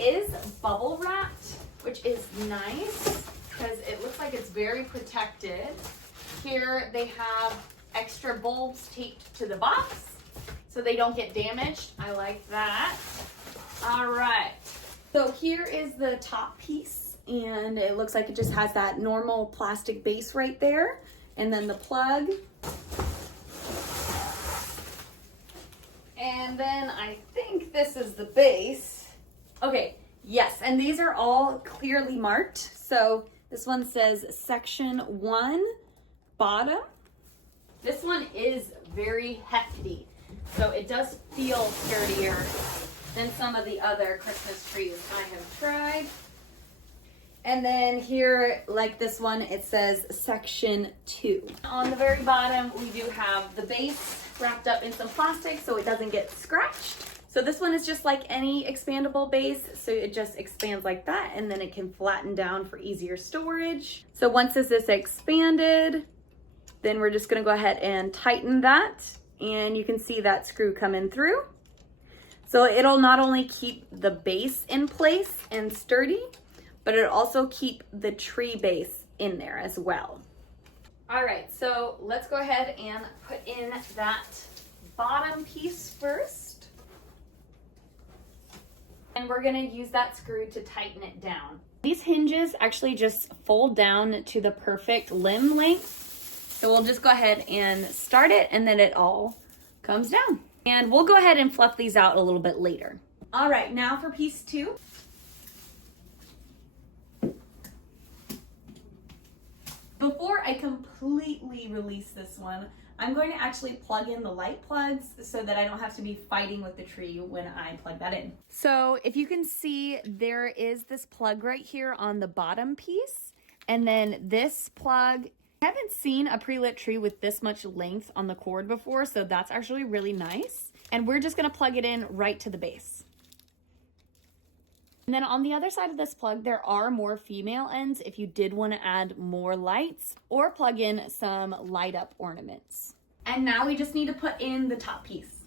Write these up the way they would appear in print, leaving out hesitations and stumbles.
is bubble wrapped, which is nice because it looks like it's very protected. Here they have extra bulbs taped to the box so they don't get damaged. I like that. All right. So here is the top piece, and it looks like it just has that normal plastic base right there. And then the plug. And then I think this is the base. Okay, yes, and these are all clearly marked. So this one says section 1, bottom. This one is very hefty, so it does feel sturdier than some of the other Christmas trees I have tried. And then here, like this one, it says section 2. On the very bottom, we do have the base wrapped up in some plastic so it doesn't get scratched. So this one is just like any expandable base, so it just expands like that, and then it can flatten down for easier storage. So once this is expanded, then we're just gonna go ahead and tighten that, and you can see that screw coming through. So it'll not only keep the base in place and sturdy, but it'll also keep the tree base in there as well. All right, so let's go ahead and put in that bottom piece first. And we're gonna use that screw to tighten it down. These hinges actually just fold down to the perfect limb length. So we'll just go ahead and start it, and then it all comes down. And we'll go ahead and fluff these out a little bit later. All right, now for piece 2. Before I completely release this one, I'm going to actually plug in the light plugs so that I don't have to be fighting with the tree when I plug that in. So if you can see, there is this plug right here on the bottom piece. And then this plug, I haven't seen a pre-lit tree with this much length on the cord before, so that's actually really nice. And we're just gonna plug it in right to the base. And then on the other side of this plug, there are more female ends if you did want to add more lights or plug in some light up ornaments. And now we just need to put in the top piece.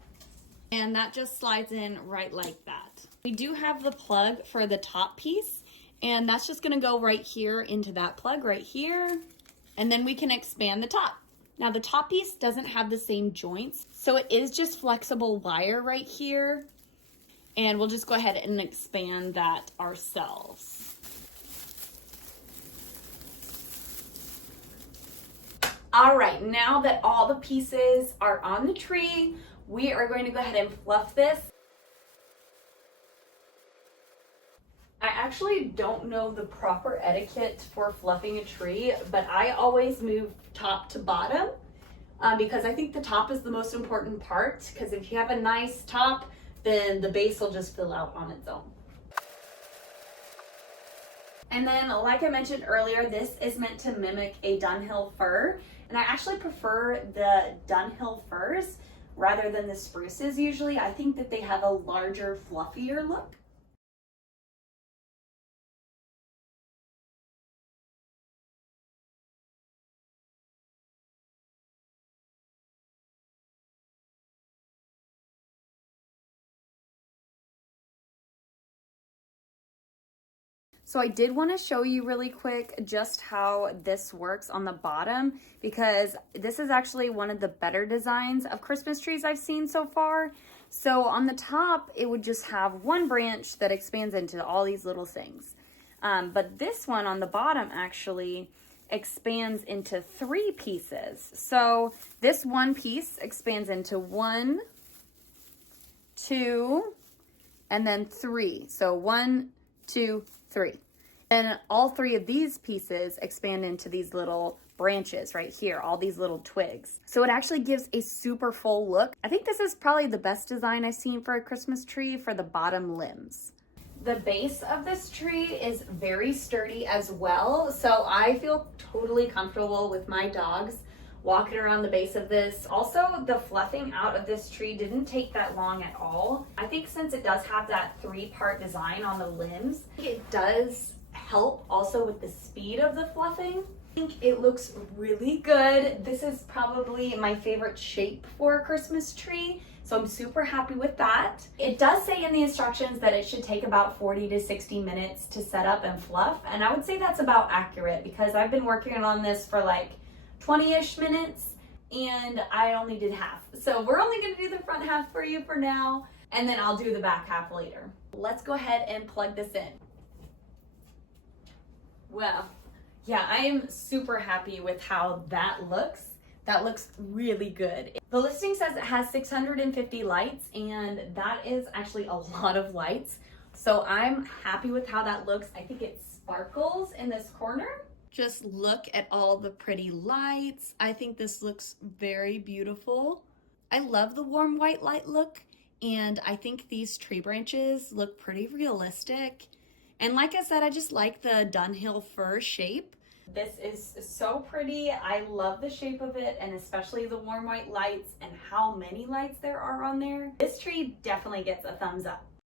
And that just slides in right like that. We do have the plug for the top piece, and that's just going to go right here into that plug right here. And then we can expand the top. Now the top piece doesn't have the same joints, so it is just flexible wire right here. And we'll just go ahead and expand that ourselves. All right, now that all the pieces are on the tree, we are going to go ahead and fluff this. I actually don't know the proper etiquette for fluffing a tree, but I always move top to bottom because I think the top is the most important part, because if you have a nice top, then the base will just fill out on its own. And then, like I mentioned earlier, this is meant to mimic a Dunhill fir, and I actually prefer the Dunhill firs rather than the spruces usually. I think that they have a larger, fluffier look. So I did want to show you really quick just how this works on the bottom, because this is actually one of the better designs of Christmas trees I've seen so far. So on the top, it would just have one branch that expands into all these little things. But this one on the bottom actually expands into 3 pieces. So this one piece expands into 1, 2, and then 3. So 1, 2, 3. And all 3 of these pieces expand into these little branches right here, all these little twigs. So it actually gives a super full look. I think this is probably the best design I've seen for a Christmas tree for the bottom limbs. The base of this tree is very sturdy as well, so I feel totally comfortable with my dogs walking around the base of this. Also, the fluffing out of this tree didn't take that long at all. I think since it does have that 3-part design on the limbs, it does help also with the speed of the fluffing. I think it looks really good. This is probably my favorite shape for a Christmas tree So I'm super happy with that. It does say in the instructions that it should take about 40 to 60 minutes to set up and fluff. And I would say that's about accurate because I've been working on this for like 20-ish minutes and I only did half. So we're only gonna do the front half for you for now, and then I'll do the back half later. Let's go ahead and plug this in. Well, yeah, I am super happy with how that looks. That looks really good. The listing says it has 650 lights, and that is actually a lot of lights. So I'm happy with how that looks. I think it sparkles in this corner. Just look at all the pretty lights. I think this looks very beautiful. I love the warm white light look, and I think these tree branches look pretty realistic. And like I said, I just like the Dunhill Fir shape. This is so pretty. I love the shape of it, and especially the warm white lights and how many lights there are on there. This tree definitely gets a thumbs up.